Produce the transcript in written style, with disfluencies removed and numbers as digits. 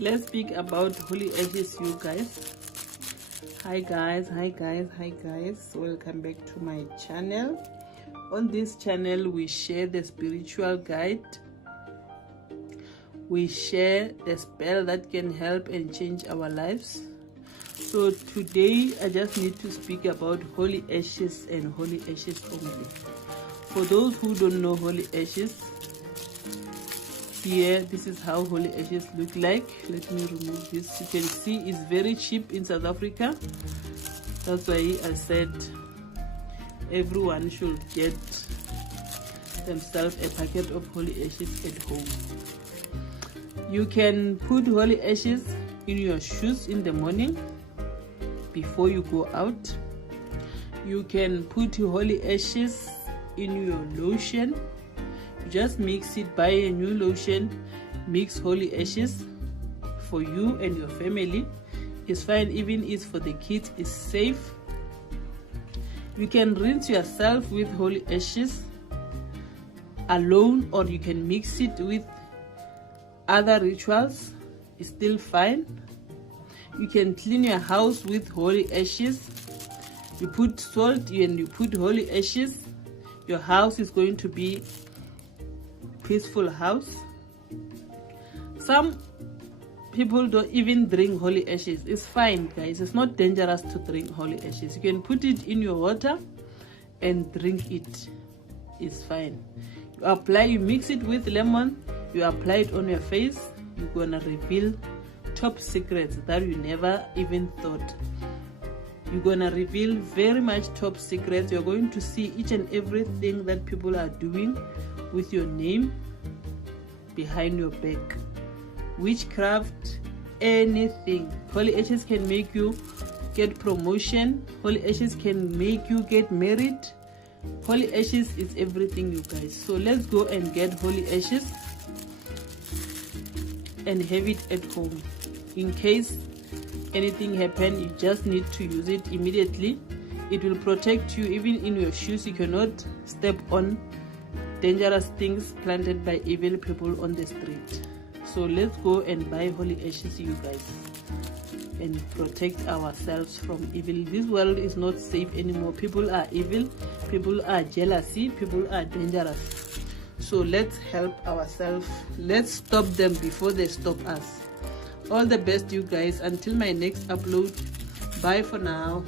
Let's speak about holy ashes, you guys. Hi guys, welcome back to my channel. On this channel we share the spiritual guide, we share the spell that can help and change our lives. So today I just need to speak about holy ashes and holy ashes only. For those who don't know holy ashes, here this is how holy ashes look like. Let me remove this. You can see it's very cheap in South Africa. That's why I said everyone should get themselves a packet of holy ashes at home. You can put holy ashes in your shoes in the morning before you go out. You can put holy ashes in your lotion. Just mix it, buy a new lotion, mix holy ashes for you and your family. It's fine, even if for the kids, it's safe. You can rinse yourself with holy ashes alone, or you can mix it with other rituals. It's still fine. You can clean your house with holy ashes. You put salt and you put holy ashes. Your house is going to be peaceful house. Some people don't even drink holy ashes. It's fine, guys. It's not dangerous to drink holy ashes. You can put it in your water and drink it. It's fine. You mix it with lemon, you apply it on your face. You're gonna reveal top secrets that you never even thought. You're gonna reveal very much top secrets. You're going to see each and everything that people are doing with your name behind your back. Witchcraft, anything. Holy ashes can make you get promotion. Holy ashes can make you get married. Holy ashes is everything, you guys. So let's go and get holy ashes and have it at home. In case anything happen, you just need to use it immediately. It will protect you. Even in your shoes, you cannot step on dangerous things planted by evil people on the street. So let's go and buy holy ashes, you guys, and protect ourselves from evil. This world is not safe anymore. People are evil, people are jealousy, people are dangerous. So let's help ourselves. Let's stop them before they stop us. All the best, you guys. Until my next upload, bye for now.